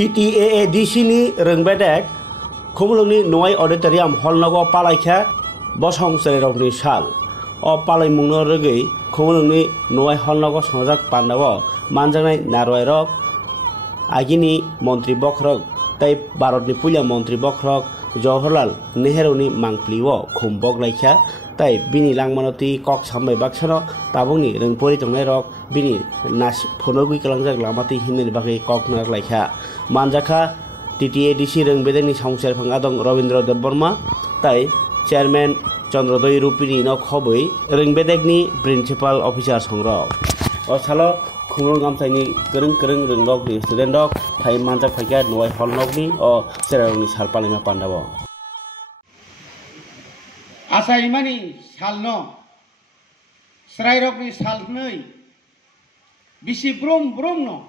TTAADC ni Rengbedek Khumlungni Noi Auditorium Holnago Palaikha Bosong Sererokni Sal O Palaimungno Regi Khumlungni Noi Holnago Songjak Pandawo Manjangnai Narwairok Agini Montri Bokrok Tai Bharatni Pulia Montri Bokrok Jawaharlal Nehru ni Mangpliwo Khumbok Laikha Tai bini langmanoti kok sambai baksano tabungni rengpori tongnai bini nas phonogui kalangjak lamati himni bagai kok nar laikha manjaka TTADC rengbedeni samsel phangadong Robindra Debbarma tai chairman Chandrodoi Rupini no khoboi rengbedekni principal officer songrok o salo khumrung gamsaini kereng rengrok ni student rok thai manjak phaikya noi holnokni o seraroni salpalima pandawo Asaimani salno Srairokni salnoi Bisi brum no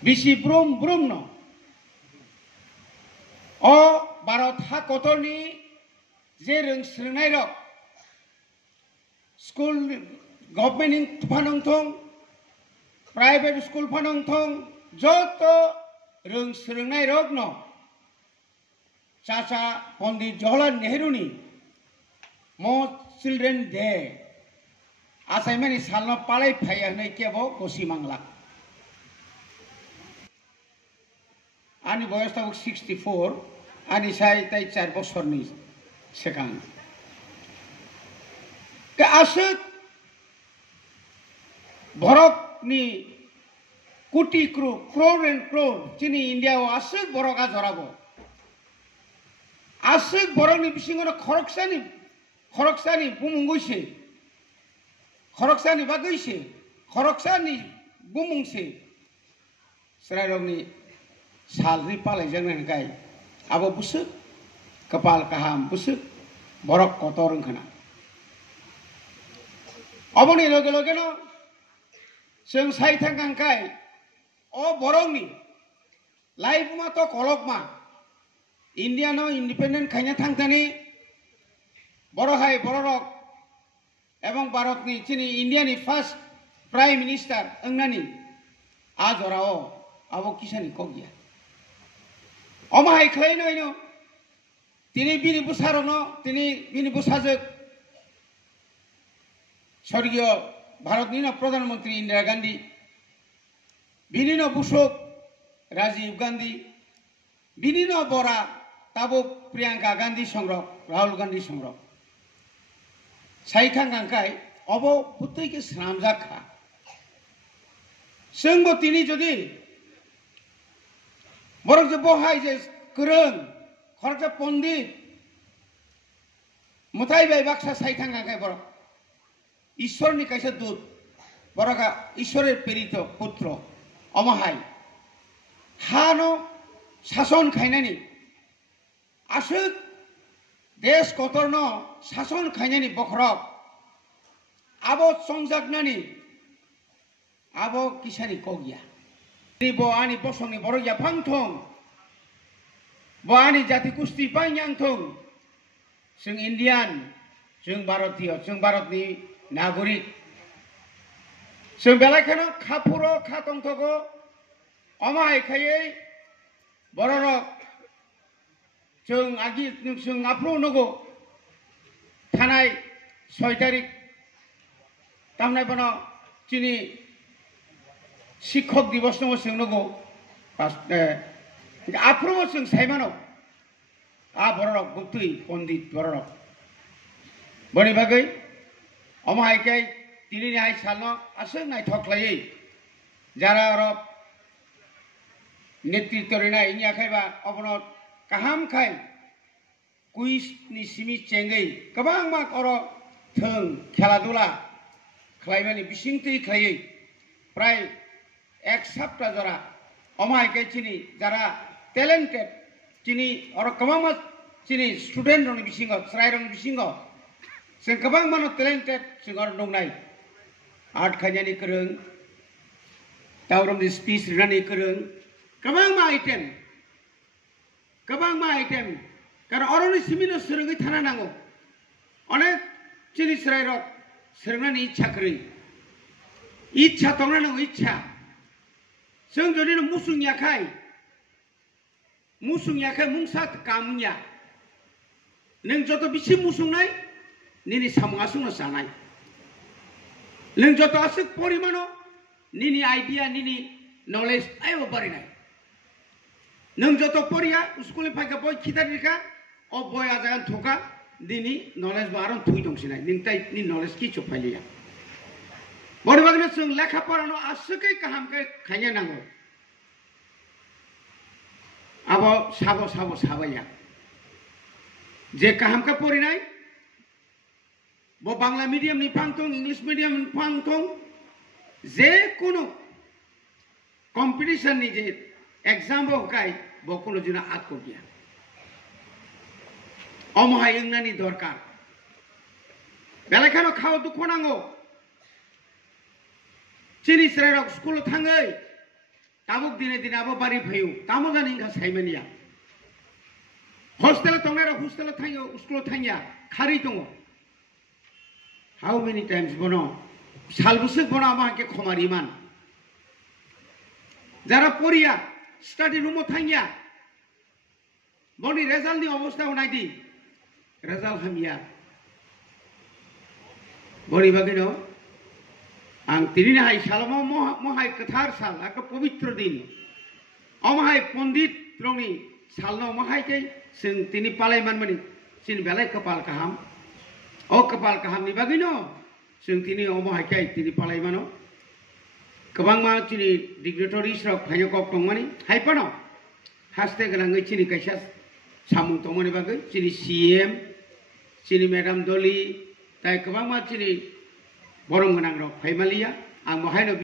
Bisi brum no O Bharat hakotorni je reng srnai rok school government phanong thong private school phanong thong joto reng srnai rok no Chacha Pandit Jawaharlal Nehru ni Most Children Day Asaimani salno palai phaya nei kebo kosi mangla Ani boyos tabuk 64 ani sai tai 4 bochor ni sekang ke asuk borok ni kuti crore and crore chini India o asuk boroka jorabo Asuk borokni bisingono khoroksani bumunggoise khoroksani bagoise khoroksani bumungse srairokni salri palaijang gai abo busuk kepal kaham busuk borok kotor khana aboni loge no seng sai thangkang kai o borokni life ma to kolokma India no independent khanya thangtani borohai borok ebong Bharat ni chini India ni first prime minister angnani ajorao abo kisani kogya omahai khlai no tini bini busarono tini bini busajak sorgiyo Bharat ni no pradhan mantri Indira Gandhi bini no bushok Rajiv Gandhi bini no bora Tabo Priyanka Gandhi songrok Rahul Gandhi songrok Saithang angkai obo putui ke sramjak kha sengbo tini jodi borok je bohai je kereng khorja pondit mutai bai baksa saithang angkai borok Ishwar ni kaisa dut boroka Ishwarer perito putro omahai hano শাসন খাইনানি আসুক দেশ কতরনো শাসন খাইনানি বখরক আবো সংজাগনানি আবো কিসানি কগিয়া রিবো আনি বসংনি বড়গিয়া ফাংথং বানি জাতি কুস্তি পাইয়াংথং जों ইন্ডিয়ান जों ভারতীয় जों ভারতনি নাগরিক जों বেলাখানো খাপুরো খাতংথগো অমাই খাयै borok जों agi जों apro nogo thanai 6 tarik tamnai bano chini shikhok divos no जों nogo apro जों saimano a borok buktui pondit borok boni bagai omahai kai tini hai salno asung nai thoklai jara arab नेतृत्व रेना इनि आखाइबा अबनो काहाम खाइ कुइस नि सिमि चेंगै गोबां मा करो थों खेला दुला खलाइमानि बिसिंति खायै प्राय 1 सप्ताह जरा अमाय के चिनि जरा टैलेंटेड चिनि और गोबां मा चिनि स्टूडेंट रनि बिसिंग स्राइरनि बिसिंग जों गोबां मानो टैलेंटेड जों दंनाय आर्ट खायनानि गोरों दावरमनि स्पीच लिरनानै गोरों Kabang ma item karena orang ni simino serengai tanah nango, onek ciri serai rok serengani chakri इच्छा तंगना नंगौ इच्छा जों जुदि मुसुंयाखाय मुंसा कामुया नों जत बिसि मुसुंनाय निनि सामुआ सुंनो जानाय नों जत आसुक परिमाणो निनि आइडिया निनि नलेज आयो बारिनाय नों जत परिया स्कुल फायका बय खिदारिका अ बय आजागान थका दिनि नलेज बारन थुइ दंसिनाय निंताय नि नलेज कि चफाइलिया बरबागनो जों लेखा फरानो आसुकै काहामकै खायनो नांगौ आबो साबया जे काहामका परिनाय बो बांला मीडियम नि फांथं इंग्लिश मीडियम नि फांथं जे कोनो कॉम्पिटिशन नि जे एग्जाम बो काय बो कोनो जुना आत को गया अमहाय इंगनानि दरकार बेलेखानो खाव दुख नांगौ चिनी सरायरक स्कुल थाङै ताबुक दिने दिने आबो बारि फैयो तामो जानि इंगा साइमानिया हस्टेल तंनारा हस्टेल थाङो स्कुल थाङिया खारि दङ हाउ मेनी टाइम्स बनो सालबुसे बनो आमाके खमारिमान যারা পড়িয়া স্টাডি রুমও থাঙ্গিয়া বনি রেজাল্ট নি অবস্থাও নাইদি রেজাল্ট হামিয়া বনি বাগিনো आं तिनि हाय सालमा महाय कथार साल एक पवित्र दिन अमहाय पंडित रंनि सालनो महाय के जों तिनि पालायमान मानि सिन बेलाय कपाल काहाम ओ कपाल काहाम नि बागैनो जों तिनि अमहाय के तिनि पालायमानो गोबां मा तिनि डिग्रेटरिस रक फायनो कक दंमानि हायपानो हासते गोनाङै तिनि कायसा सामुं दंमानि बागै तिनि सीएम तिनि मेडाम दलि ताय गोबां मा तिनि बरं गोनां रक फाइमालिया आं महायनो